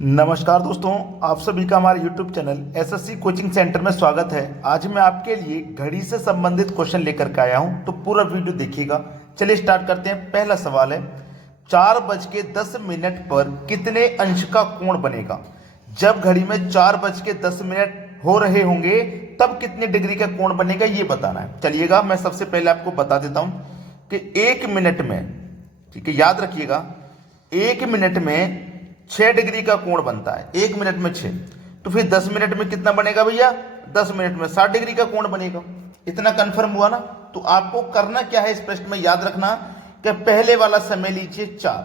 नमस्कार दोस्तों, आप सभी का हमारे YouTube channel SSC coaching centre में स्वागत है। आज मैं आपके लिए घड़ी से संबंधित क्वेश्चन लेकर के आया हूं, तो पूरा वीडियो देखिएगा। चलिए स्टार्ट करते हैं। पहला सवाल है, 4:10 पर कितने अंश का कोण बनेगा? जब घड़ी में 4:10 हो रहे होंगे तब कितने डिग्री का कोण बनेगा ये बताना है। चलिएगा, मैं सबसे पहले आपको बता देता हूं कि 1 मिनट में, ठीक है, याद रखिएगा, 1 मिनट में 6 डिग्री का कोण बनता है। 1 मिनट में 6, तो फिर 10 मिनट में कितना बनेगा भैया? 10 मिनट में 60 डिग्री का कोण बनेगा। इतना कंफर्म हुआ ना? तो आपको करना क्या है इस प्रश्न में, याद रखना कि पहले वाला समय लीजिए 4,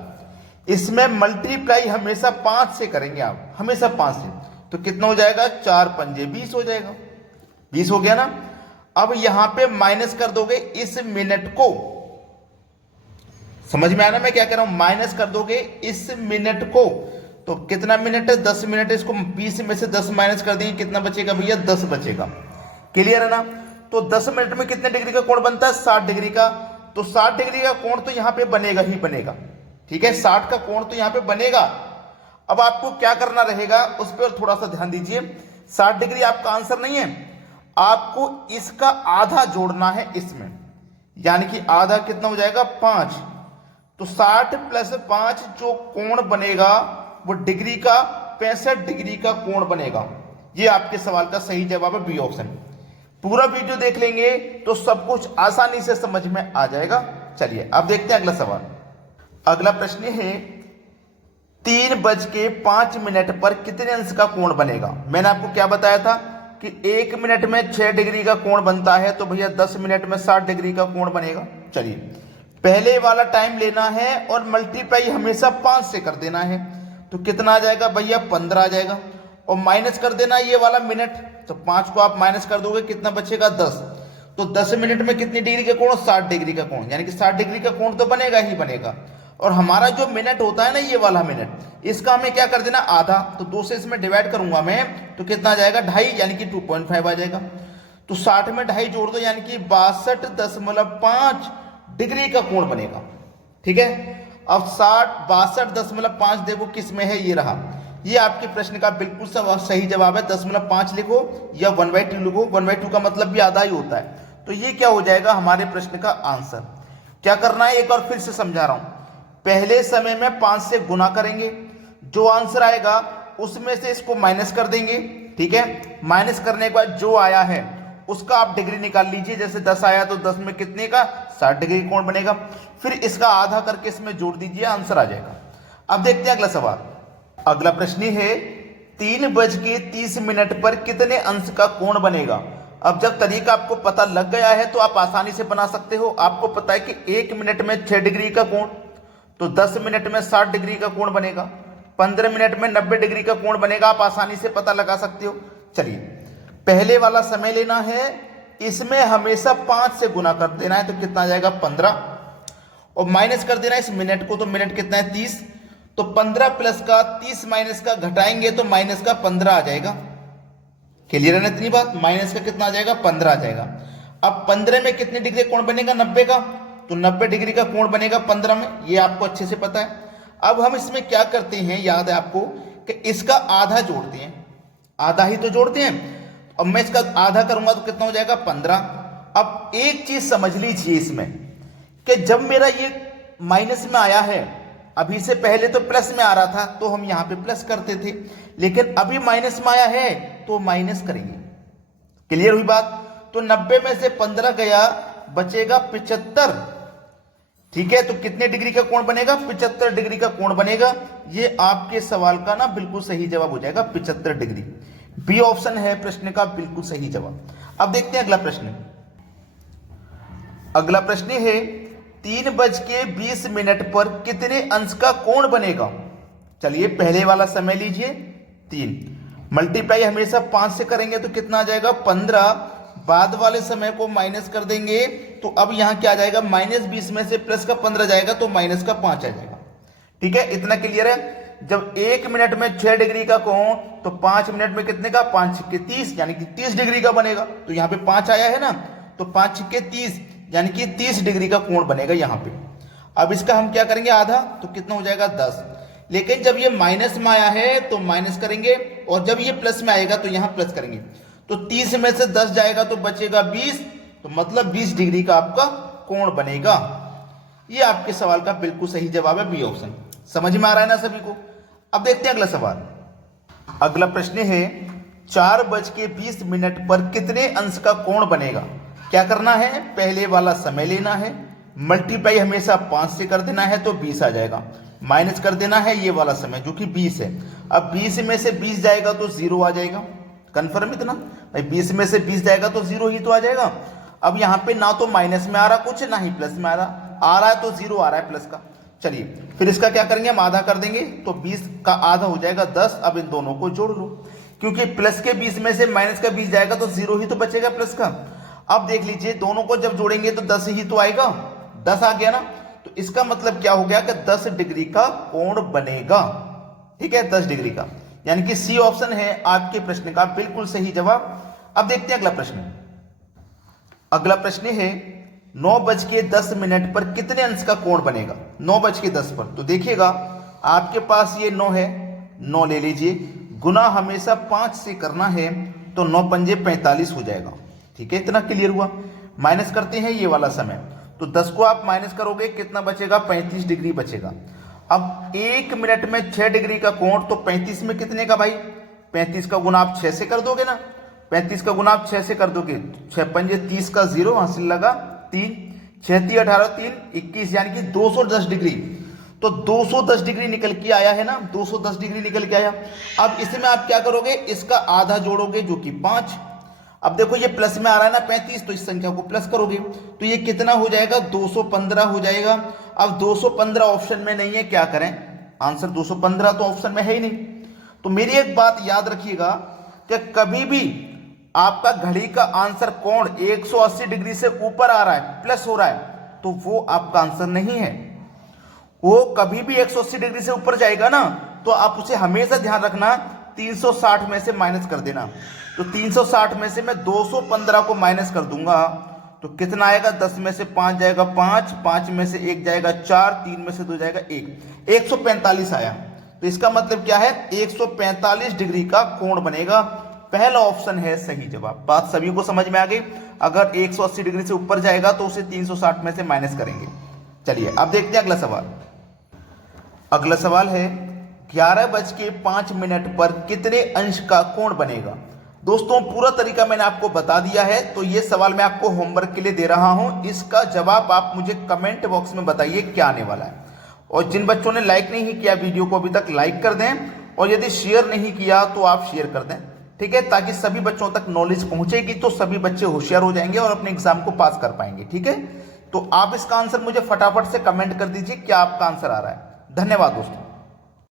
इसमें मल्टीप्लाई हमेशा 5 से करेंगे आप, हमेशा 5 से। तो कितना हो जाएगा? 4 पंजे 20 हो जाएगा। 20 हो गया ना? अब यहां पे माइनस कर दोगे इस मिनट को। समझ में आना मैं क्या कह रहा हूं? माइनस कर दोगे इस मिनट को, तो कितना मिनट है? 10 मिनट है। इसको 20 में से 10 माइनस कर देंगे, कितना बचेगा भैया? 10 बचेगा। क्लियर है ना? तो 10 मिनट में कितने डिग्री का कोण बनता है? 60 डिग्री का। तो 60 डिग्री का कोण तो यहां पे बनेगा ही बनेगा, ठीक है, 60 का कोण तो यहां पे बनेगा। अब आपको क्या करना रहेगा उस पर थोड़ा सा ध्यान दीजिए। 60 डिग्री आपका आंसर नहीं है, आपको इसका आधा जोड़ना है इसमें, यानी कि आधा कितना हो जाएगा? 5। तो 60 + 5 जो कोण बनेगा वो डिग्री का 65 डिग्री का कोण बनेगा। ये आपके सवाल का सही जवाब है, बी ऑप्शन। पूरा वीडियो देख लेंगे तो सब कुछ आसानी से समझ में आ जाएगा। चलिए अब देखते हैं अगला सवाल। अगला प्रश्न है, 3:05 पर कितने अंश का कोण बनेगा? मैंने आपको क्या बताया था कि 1 मिनट में 6 डिग्री का कोण बनता है, तो भैया 10 मिनट में 60 डिग्री का कोण बनेगा। चलिए, पहले वाला टाइम लेना है और मल्टीप्लाई हमेशा 5 से कर देना है, तो कितना आ जाएगा भैया? 15 आ जाएगा। और माइनस कर देना ये वाला मिनट, तो 5 को आप माइनस कर दोगे, कितना बचेगा? 10। तो 10 मिनट में कितनी डिग्री का कोण? 60 डिग्री का कोण, यानी कि 60 डिग्री का कोण तो बनेगा ही बनेगा। और हमारा जो मिनट होता है ना, ये वाला मिनट, इसका हमें क्या कर देना? आधा। तो 2 से इसमें डिवाइड करूंगा मैं, तो कितना आ जाएगा? 2.5, यानी कि 2.5 आ जाएगा। तो 60 में 2.5 जोड़ दो, यानी कि 62.5 डिग्री का कोण बनेगा, ठीक है। अब 62.5 देखो किस में है, ये रहा। ये आपके प्रश्न का बिल्कुल सही जवाब है। 10.5 लिखो या 1/2 लिखो, 1/2 का मतलब भी आधा ही होता है। तो ये क्या हो जाएगा हमारे प्रश्न का आंसर। क्या करना है, एक बार फिर से समझा रहा हूं। पहले समय में 5 से गुना करेंगे, जो आंसर आएगा उसमें से इसको माइनस कर देंगे, ठीक है। माइनस करने के बाद जो आया है उसका आप डिग्री निकाल लीजिए। जैसे 10 आया तो 10 में कितने का? 60 डिग्री कोण बनेगा। फिर इसका आधा करके इसमें जोड़ दीजिए, आंसर आ जाएगा। अब देखते हैं अगला सवाल। अगला प्रश्न है, 3:30 पर कितने अंश का कोण बनेगा? अब जब तरीका आपको पता लग गया है तो आप आसानी से बना सकते हो। आपको पता है कि 1 मिनट में 6 डिग्री का कोण, तो 10 मिनट में 60 डिग्री का कोण बनेगा। 15 मिनट में 90 डिग्री का कोण बनेगा। आप आसानी से पता लगा सकते हो। चलिए, पहले वाला समय लेना है, इसमें हमेशा 5 से गुना कर देना है, तो कितना आ जाएगा? 15। और माइनस कर देना है इस मिनट को, तो मिनट कितना है? 30। तो 15 प्लस का 30 माइनस का घटाएंगे तो माइनस का 15 आ जाएगा। क्लियर है ना इतनी बात? माइनस का कितना आ जाएगा? 15 आ जाएगा। अब 15 में कितने डिग्री कोण बनेगा? 90 का। तो 90 डिग्री का कोण बनेगा 15 में, ये आपको अच्छे से पता है। अब हम इसमें क्या करते हैं, याद है आपको, कि इसका आधा जोड़ते हैं। आधा ही तो जोड़ते हैं। अब मैं इसका आधा करूंगा तो कितना हो जाएगा? 15। अब एक चीज समझ लीजिए इसमें, कि जब मेरा ये माइनस में आया है, अभी से पहले तो प्लस में आ रहा था तो हम यहां पे प्लस करते थे, लेकिन अभी माइनस में आया है तो माइनस करेंगे। क्लियर हुई बात? तो 90 में से 15 गया, बचेगा 75, ठीक है। तो कितने डिग्री का कोण बनेगा? 75 डिग्री का कोण बनेगा। ये आपके सवाल का ना बिल्कुल सही जवाब हो जाएगा, 75 डिग्री। बी ऑप्शन है प्रश्न का बिल्कुल सही जवाब। अब देखते हैं अगला प्रश्न। अगला प्रश्न है, 3:20 पर कितने अंश का कोण बनेगा? चलिए, पहले वाला समय लीजिए 3, मल्टीप्लाई हमेशा 5 से करेंगे तो कितना आ जाएगा? 15। बाद वाले समय को माइनस कर देंगे, तो अब यहां क्या आ जाएगा? -20 में से प्लस का 15 जाएगा तो माइनस का 5 आ जाएगा, ठीक है। इतना क्लियर है? जब 1 मिनट में 6 डिग्री का कोण, तो 5 मिनट में कितने का? 5 के 30, यानी कि 30 डिग्री का बनेगा। तो यहां पे 5 आया है ना, तो 5 के 30, यानी कि 30 डिग्री का कोण बनेगा यहां पे। अब इसका हम क्या करेंगे? आधा, तो कितना हो जाएगा? 10। लेकिन जब ये माइनस में आया है तो माइनस करेंगे, और जब ये प्लस में आएगा तो यहां प्लस करेंगे। तो 30 में से 10 जाएगा तो बचेगा 20, तो मतलब 20 डिग्री का आपका कोण बनेगा। ये आपके सवाल का बिल्कुल सही जवाब है, बी ऑप्शन। समझ में आ रहा है ना सभी को? अब देखते हैं अगला सवाल। अगला प्रश्न है 4:20 पर कितने अंश का कोण बनेगा। क्या करना है, पहले वाला समय लेना है, मल्टीप्लाई हमेशा 5 से कर देना है तो 20 आ जाएगा, माइनस कर देना है ये वाला समय जो कि 20 है। अब 20 में से 20 जाएगा तो 0 आ जाएगा। कंफर्म इतना भाई, 20 में से 20 जाएगा तो 0 ही तो आ जाएगा। अब यहाँ पे ना तो माइनस में आ रहा कुछ, ना ही प्लस में आ रहा है तो 0 आ रहा है प्लस का। चलिए फिर इसका क्या करेंगे, हम आधा कर देंगे तो 20 का आधा हो जाएगा 10। अब इन दोनों को जोड़ लो, क्योंकि प्लस के 20 में से माइनस का 20 जाएगा तो 0 ही तो बचेगा प्लस का। अब देख लीजिए दोनों को जब जोड़ेंगे तो 10 ही तो आएगा, 10 आ गया ना। तो इसका मतलब क्या हो गया कि 10 डिग्री का कोण बनेगा। ठीक है, 10 डिग्री का, यानी कि सी ऑप्शन है आपके प्रश्न का बिल्कुल सही जवाब। अब देखते हैं अगला प्रश्न। अगला प्रश्न है 9:10 पर कितने अंश का कोण बनेगा। 9:10 पर तो देखिएगा आपके पास ये 9 है, 9 ले लीजिए, गुना हमेशा 5 से करना है तो 9 पंजे 45 हो जाएगा। ठीक है, इतना क्लियर हुआ। माइनस करते हैं ये वाला समय, तो 10 को आप माइनस करोगे कितना बचेगा, 35 डिग्री बचेगा। अब 1 मिनट में 6 डिग्री का कोण, तो 35 में कितने का भाई, 35 का गुना आप 6 से कर दोगे ना, 35 का गुना आप 6 से कर दोगे, 6 पंजे 30 का 0 हासिल लगा 3, 6 3 18 3 21, यानी कि 210 डिग्री। तो 210 डिग्री निकल के आया है ना, 210 डिग्री निकल के आया। अब इसमें आप क्या करोगे, इसका आधा जोड़ोगे जो कि 5। अब देखो ये प्लस में आ रहा है ना 35, तो इस संख्या को प्लस करोगे तो ये कितना हो जाएगा, 215 हो जाएगा। अब 215 ऑप्शन में नहीं है, क्या करें, आंसर 215 तो ऑप्शन में है ही नहीं। तो मेरी एक बात याद रखिएगा कि कभी भी आपका घड़ी का आंसर कोण 180 डिग्री से ऊपर आ रहा है, प्लस हो रहा है, तो वो आपका आंसर नहीं है। वो कभी भी 180 डिग्री से ऊपर जाएगा ना, तो आप उसे हमेशा ध्यान रखना 360 में से माइनस कर देना। तो 360 में से मैं 215 को माइनस कर दूंगा तो कितना आएगा, 10 में से 5 जाएगा 5, 5 में से 1 जाएगा 4, 3 में से 2 जाएगा 1, 145 आया। तो इसका मतलब क्या है, 145 डिग्री का कोण बनेगा। पहला ऑप्शन है सही जवाब। बात सभी को समझ में आ गई। अगर 180 डिग्री से ऊपर जाएगा तो उसे 360 में से माइनस करेंगे। चलिए अब देखते हैं अगला सवाल। अगला सवाल है 11:05 पर कितने अंश का कोण बनेगा। दोस्तों पूरा तरीका मैंने आपको बता दिया है, तो ये सवाल मैं आपको होमवर्क के लिए दे रहा हूं। इसका जवाब आप मुझे कमेंट बॉक्स में बताइए क्या आने वाला है। और जिन बच्चों ने लाइक नहीं किया वीडियो को अभी तक, लाइक कर दें, और यदि शेयर नहीं किया तो आप शेयर कर दें। ठीक है, ताकि सभी बच्चों तक नॉलेज पहुंचेगी तो सभी बच्चे होशियार हो जाएंगे और अपने एग्जाम को पास कर पाएंगे। ठीक है, तो आप इसका आंसर मुझे फटाफट से कमेंट कर दीजिए क्या आपका आंसर आ रहा है। धन्यवाद दोस्तों।